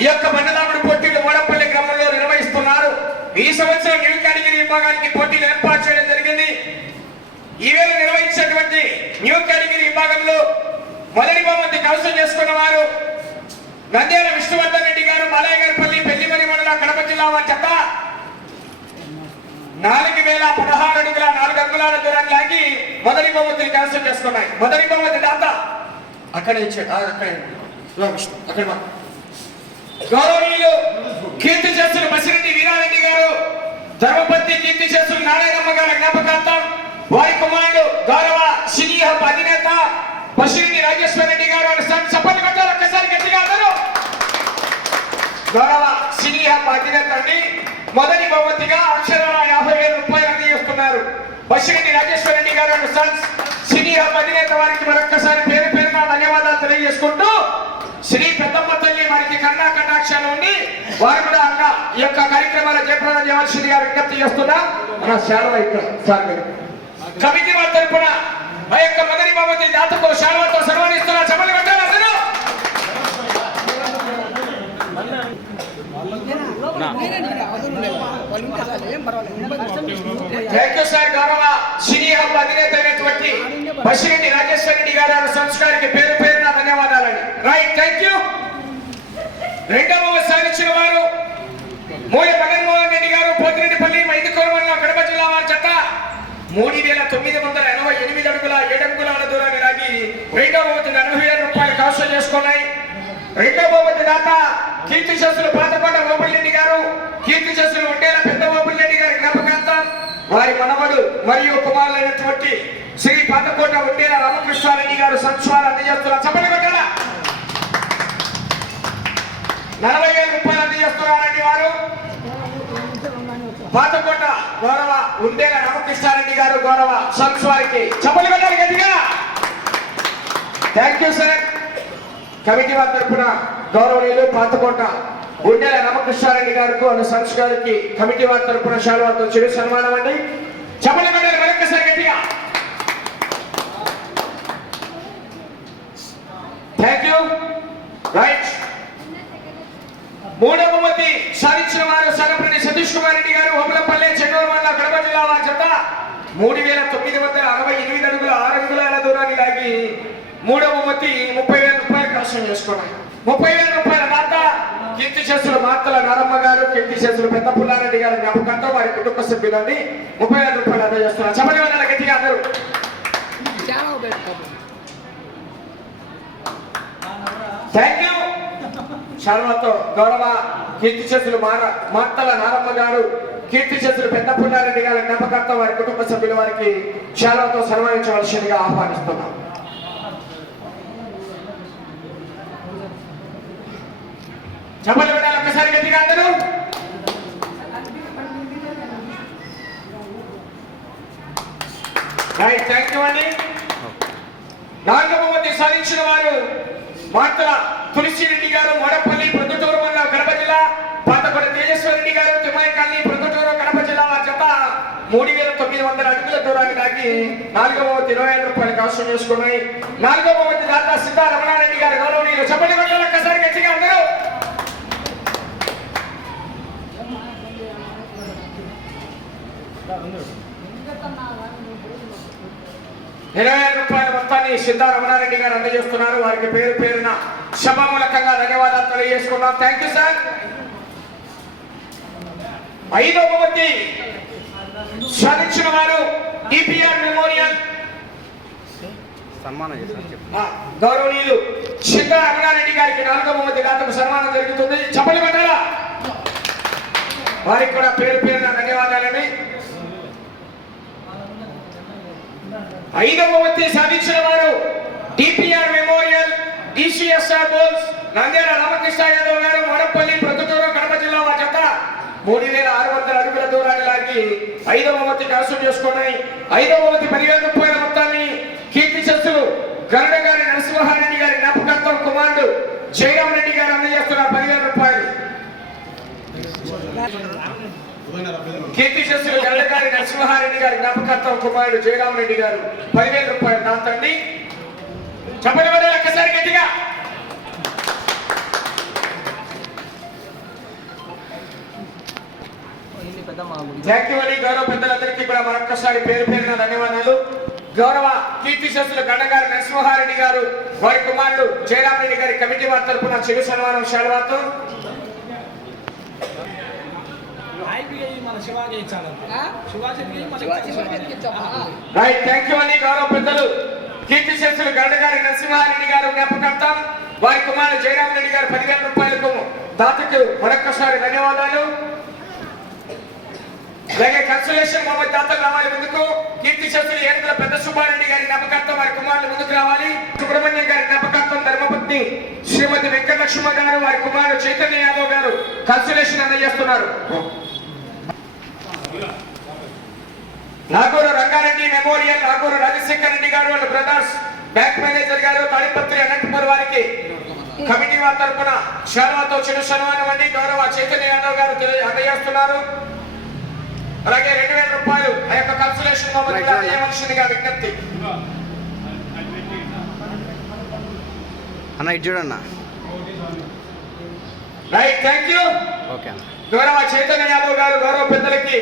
ఈ యొక్క మండలాముడి పోటీలు మోడపల్లి గ్రామంలో నిర్వహిస్తున్నారు. ఈ సంవత్సరం న్యూ కేటగిరీ విభాగానికి పోటీలు ఏర్పాటు చేయడం జరిగింది. ఈవేళ నిర్వహించినటువంటి న్యూ కేటగిరీ విభాగంలో మొదటి బహుమతి కవసం చేసుకున్న వారు నంద్యాల విష్ణువర్ధన్ రెడ్డి గారు మలయగారిపల్లి పెళ్ళిమరి మండల కడప జిల్లా వారి చెత్త. నాలుగు వేల పదహారు అడుగుల నాలుగు అంగుళాల దూరాన్ని లాగి మొదటి బహుమతిని కవసం చేసుకున్నాయి. మొదటి బహుమతి దాత. అక్కడ అక్కడ. అక్కడ గౌరవనీయులు కీర్తి చేస్తున్న పసిరెడ్డి వీరారెడ్డి గారు ధర్మపతి కీర్తి చేస్తున్న నారాయణమ్మ గారి జ్ఞాపకార్థం వారి కుమారుడు గౌరవ సినీ హబ్ అధినేత బసిరెడ్డి రాజేశ్వర రెడ్డి గారు వారి సన్ సపర్లు ఒక్కసారి గట్టిగా అందరూ. గౌరవ సినీ హబ్ అధినేతని మొదటి బహుమతిగా అక్షరాల యాభై వేల రూపాయలు అందజేస్తున్నారు. బసిరెడ్డి రాజేశ్వర రెడ్డి గారు అండ్ సన్స్ సినీ హబ్ అధినేత వారికి మరొక్కసారి పేరు పేరున ధన్యవాదాలు తెలియజేసుకుంటూ శ్రీ పెద్దమ్మ తల్లి వారికి కన్నా కటాక్షాలు ఉండి వారు కూడా అన్న ఈ యొక్క కార్యక్రమాలు జయప్రదం చేయవలసిందిగా విజ్ఞప్తి చేస్తున్నా. మన శారద ఇక్కడ సార్ కమిటీ వారి తరఫున మా యొక్క మదరి బహుమతి దాతకు శారదతో సన్మానిస్తున్నా. సభలు పెట్టాలి అందరూ గౌరవ సినీ హబ్ అధినేత అయినటువంటి బసిరెడ్డి రాజేశ్వర రెడ్డి గారు ఆయన సంస్కారానికి పేరు పేరున ధన్యవాదాలండి రైట్ థ్యాంక్ యూ రెండవ సాధించిన వారు మూల జగన్మోహన్ రెడ్డి గారు పోతిరెడ్డిపల్లి మైదుకోరమల్ల కడప జిల్లా వారి చెత్త మూడు వేల తొమ్మిది వందల ఎనభై ఎనిమిది అడుగుల ఏడు దూరాన్ని లాగి రెండవ బహుమతి ఎనభై వేల రూపాయలు కవసం చేసుకున్నాయి. రెండవ బహుమతి దాత కీర్తి శస్త్రులు పాతకొండ ఓపిరెడ్డి గారు కీర్తి శస్త్రులు ఒంటేల పెద్ద ఓపిరెడ్డి గారి జ్ఞాపకార్థం వారి మనవడు మరియు కుమారులైనటువంటి శ్రీ పాతకోట ఒంటేల రామకృష్ణారెడ్డి గారు సంస్వారం అందజేస్తున్నారు. చెప్పండి కొట్టాలా నలభై వేల రూపాయలు అందజేస్తున్నారండి వారు పాతకోట గౌరవ ఉండేల రామకృష్ణారెడ్డి గారు గౌరవ సన్స్ వారికి చప్పలు కొట్టాలి గట్టిగా. థ్యాంక్ యూ సార్ కమిటీ వారి తరఫున గౌరవనీయులు పాతకోట ఉండేల రామకృష్ణారెడ్డి గారికి అను సన్స్ గారికి కమిటీ వారి తరఫున శాలువాతో చెడు సన్మానం అండి. చప్పలు కొట్టాలి మరొకసారి గట్టిగా. థ్యాంక్ యూ రైట్ మూడవ బహుమతి సాధించిన వారు సరపల్లి సతీష్ కుమార్ రెడ్డి గారు హోమలపల్లె చెన్నూరు మండల కడప జిల్లా వారి మూడు వేల తొమ్మిది వందల అరవై ఎనిమిది అడుగుల ఆరు అంగుళాల దూరాన్ని లాగి మూడవ బహుమతి ముప్పై వేల రూపాయలు కష్టం చేసుకున్నాయి. ముప్పై వేల రూపాయల దాత కీర్తి చేస్తున్న మాతల నారమ్మ గారు కీర్తి చేస్తున్న పెద్ద పుల్లారెడ్డి గారి జ్ఞాపకంతో వారి కుటుంబ సభ్యులని ముప్పై వేల రూపాయలు అందజేస్తున్నారు. చెప్పని వందల గట్టిగా అందరూ. థ్యాంక్ యూ శర్మతో గౌరవ కీర్తి చేతులు మార మాత్తల నారమ్మ గారు కీర్తి చేతులు పెద్ద పుల్లారెడ్డి గారి జ్ఞాపకార్థం వారి కుటుంబ సభ్యుల వారికి శాలతో సన్మానించవలసిందిగా ఆహ్వానిస్తున్నాం. చెప్పలు పెట్టాలి ఒక్కసారి గట్టిగా అందరూ. థ్యాంక్ యూ అండి. నాలుగవ సాధించిన వారు మాటల తులసిరెడ్డి గారు మొడపల్లి ప్రొద్దుటూరు మండలం కడప జిల్లా పాతపడ తేజస్వరెడ్డి గారు తిమ్మాయి కాలనీ ప్రొద్దుటూరు కడప జిల్లా వారి చేత మూడు వేల తొమ్మిది వందల అడుగుల దూరాన్ని లాగి నాలుగవ వంతు ఇరవై ఐదు రూపాయలు కవసం చేసుకున్నాయి. నాలుగవ వంతు దాత సిద్ధా రమణారెడ్డి గారు గౌరవనీయులు. చెప్పండి కొట్టాలి ఒక్కసారి గట్టిగా అందరూ. ఇరవై ఐదు రూపాయల మొత్తాన్ని సిద్ధా రమణారెడ్డి గారు అందజేస్తున్నారు. వారికి పేరు పేరున సభామూలకంగా ధన్యవాదాలు తెలియజేసుకున్నాం థ్యాంక్ యూ సార్ ఐదో బహుమతి సాధించిన వారు డిపిఆర్ మెమోరియల్ సన్మానం గౌరవనీయులు సిద్ధా రమణారెడ్డి గారికి నాలుగో బహుమతి దాతకు సన్మానం జరుగుతుంది. చెప్పలు పెట్టారా వారికి కూడా పేరు పేరున ధన్యవాదాలండి. ఐదవ బహుమతి సాధించిన వారు డిపిఆర్ మెమోరియల్ డిసిఎస్ఆర్ బోల్స్ నంద్యాల రామకృష్ణ యాదవ్ గారు మోడపల్లి ప్రొద్దుటూరు కడప జిల్లా మా చెత్త మూడు వేల ఆరు వందల అడుగుల దూరాన్ని లాగి ఐదవ బహుమతి కైవసం చేసుకున్నాయి. ఐదవ బహుమతి పదివేల పోయిన మొత్తాన్ని కీర్తి చస్తులు గరుడ గారి నరసింహారెడ్డి గారి జ్ఞాపకార్థం కుమారుడు జయరామ్ రెడ్డి గారు అందజేస్తున్నారు పదివేల రూపాయలు. కీర్తి శస్త్రులు గారి నరసింహారెడ్డి గారి జ్ఞాపకార్థం కుమారుడు జయరామరెడ్డి గారు పదివేల రూపాయలు. దాతండి చెప్పని వదిలే ఒక్కసారి గట్టిగా. జాక్యవళి గౌరవ పెద్దలందరికీ కూడా మరొక్కసారి పేరు పేరున ధన్యవాదాలు. గౌరవ కీర్తిశస్సులు గండగారు నరసింహారెడ్డి గారు వారి కుమారుడు జయరామరెడ్డి గారి కమిటీ వారి తరఫున చెవి సన్మానం శాలువాతో. రైట్ థ్యాంక్ యూ అని గౌరవ పెద్దలు. కీర్తి శస్త్రులు గండగారి నరసింహారెడ్డి గారు జ్ఞాపకార్థం వారి కుమారుడు జయరామరెడ్డి గారు పదివేల రూపాయలకు దాతకు మరొక్కసారి ధన్యవాదాలు. అలాగే కన్సలేషన్ మొహమ్మద్ దాత రావాలి ముందుకు. కీర్తి శస్త్రులు ఏనుగుల పెద్ద సుబ్బారెడ్డి గారి జ్ఞాపకార్థం వారి కుమారులు ముందుకు రావాలి. సుబ్రహ్మణ్యం గారి జ్ఞాపకార్థం ధర్మపత్ని శ్రీమతి వెంకటలక్ష్మ గారు వారి కుమారుడు చైతన్య యాదవ్ గారు కన్సలేషన్ అందజేస్తున్నారు. నాగూరు రంగారెడ్డి మెమోరియల్ నాగూరు రాజశేఖర్ రెడ్డి గారు వాళ్ళ బ్రదర్స్ బ్యాంక్ మేనేజర్ గారు తాడిపత్రి అనంతపురం వారికి కమిటీ వారి తరపున శాల్వాతో చెడు సన్మానం అండి గౌరవ చైతన్య యాదవ్ గారు అందజేస్తున్నారు. అలాగే రెండు వేల రూపాయలు ఆ యొక్క కన్సలేషన్ చేయవలసిందిగా విజ్ఞప్తి? అన్న ఇటు చూడన్న రైట్ థ్యాంక్ యూ గౌరవ చైతన్య యాదవ్ గారు గౌరవ పెద్దలకి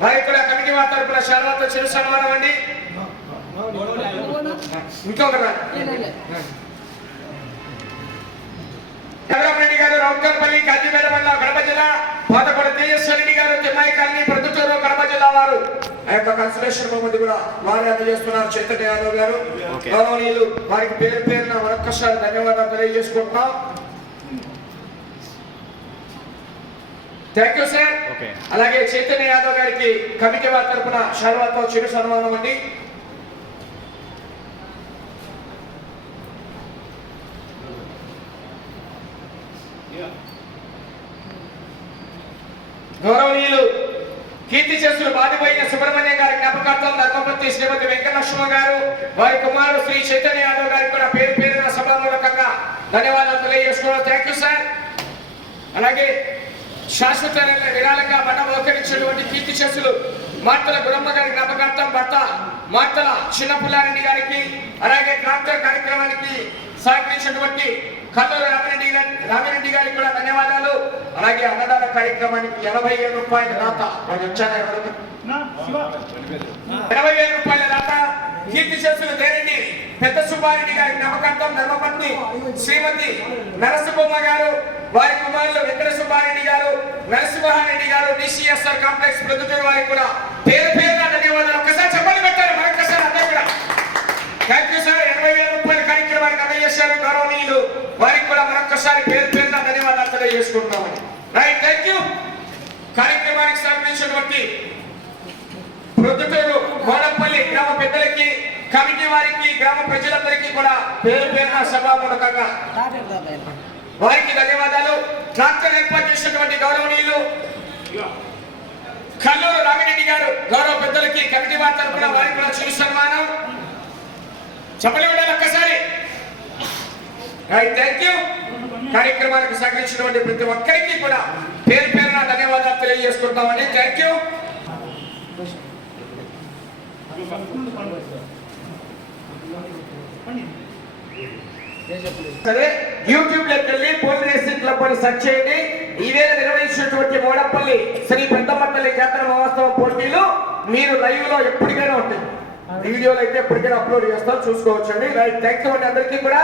వారికి కూడా కమిటీ వారి తరపున శాల్వాతో చెడు సన్మానం అండి ఇంకొకరు రా. చంద్రబాబు గారు రౌంకర్పల్లి కాజీపేట మండలం కడప జిల్లా పాతకొండ తేజస్వర రెడ్డి గారు తిమ్మాయి కాలనీ ప్రొద్దుటూరు కడప జిల్లా వారు ఆ యొక్క కన్సలేషన్ బహుమతి కూడా వారే అందజేస్తున్నారు యాదవ్ గారు. గౌరవనీయులు వారికి పేరు పేరున మరొక్కసారి ధన్యవాదాలు తెలియజేసుకుంటున్నాం థ్యాంక్ యూ సార్. అలాగే చైతన్య యాదవ్ గారికి కమిటీ వారి తరపున శాల్వాతో చిరు సన్మానం అండి. గౌరవనీయులు కీర్తి చేస్తున్న బాధిపోయిన సుబ్రహ్మణ్యం గారి జ్ఞాపకార్థం ధర్మపతి శ్రీమతి వెంకటలక్ష్మ గారు వారి కుమారుడు శ్రీ చైతన్య యాదవ్ గారికి కూడా పేరు పేరున సభామూలకంగా ధన్యవాదాలు తెలియజేసుకోవడం థ్యాంక్ యూ సార్ అలాగే శాశ్వత విరాళంగా బండ మోకరించినటువంటి కీర్తి చేస్తులు మార్తల గురమ్మ గారి జ్ఞాపకార్థం భర్త మార్తల చిన్నపుల్లారెడ్డి గారికి అలాగే ట్రాక్టర్ కార్యక్రమానికి సహకరించినటువంటి కల్లూరు రామిరెడ్డి గారి రామిరెడ్డి గారికి కూడా ధన్యవాదాలు. అలాగే అన్నదాన కార్యక్రమానికి ఎనభై ఏడు రూపాయల దాత. వాళ్ళు వచ్చారా? ఇరవై వేల రూపాయల దాత. కీర్తి చేస్తున్న దేరెడ్డి పెద్ద సుబ్బారెడ్డి గారి జ్ఞాపకార్థం ధర్మపత్ని శ్రీమతి నరసింహమ్మ గారు. వారి కుమారులు వెంకట సుబ్బారెడ్డి గారు నరసింహారెడ్డి గారు డిసిఎస్ఆర్ కాంప్లెక్స్ ప్రొద్దుటూరు వారికి కూడా పేరు పేరున ధన్యవాదాలు. ఒక్కసారి చెప్పండి పెట్టారు మరొకసారి అందరూ కూడా. థ్యాంక్ యూ సార్ ఎనభై వేల రూపాయల కార్యక్రమానికి అందజేశారు గౌరవనీయులు. వారికి కూడా మరొకసారి పేరు పేరున ధన్యవాదాలు తెలియజేసుకుంటున్నాము రైట్ థ్యాంక్ యూ కార్యక్రమానికి సంబంధించినటువంటి ప్రొద్దుటూరు గోడపల్లి గ్రామ పెద్దలకి కమిటీ వారికి గ్రామ ప్రజలందరికీ కూడా పేరు పేరున సభాముఖంగా వారికి ధన్యవాదాలు. ట్రాక్టర్ ఏర్పాటు చేసినటువంటి గౌరవనీయులు కల్లూరు రామిరెడ్డి గారు గౌరవ పెద్దలకి కమిటీ వారి కూడా వారికి కూడా చిరు సన్మానం. చెప్పలే ఉండాలి ఒక్కసారి. Thank you. కార్యక్రమానికి సహకరించినటువంటి ప్రతి ఒక్కరికి కూడా పేరు పేరున ధన్యవాదాలు తెలియజేసుకుంటామని థ్యాంక్ యూ. సరే యూట్యూబ్లోకి వెళ్ళి పోల్ రేసింగ్ క్లబ్ అని సెర్చ్ చేయండి. ఈవేళ నిర్వహించినటువంటి మోడపల్లి శ్రీ పెద్దమ్మ తల్లి జాతర మహోత్సవం పోటీలు మీరు లైవ్లో ఎప్పటికైనా ఉంటాయి. వీడియోలు అయితే ఎప్పటికైనా అప్లోడ్ చేస్తాం చూసుకోవచ్చండి. రైట్ థ్యాంక్ యూ అండి అందరికీ కూడా.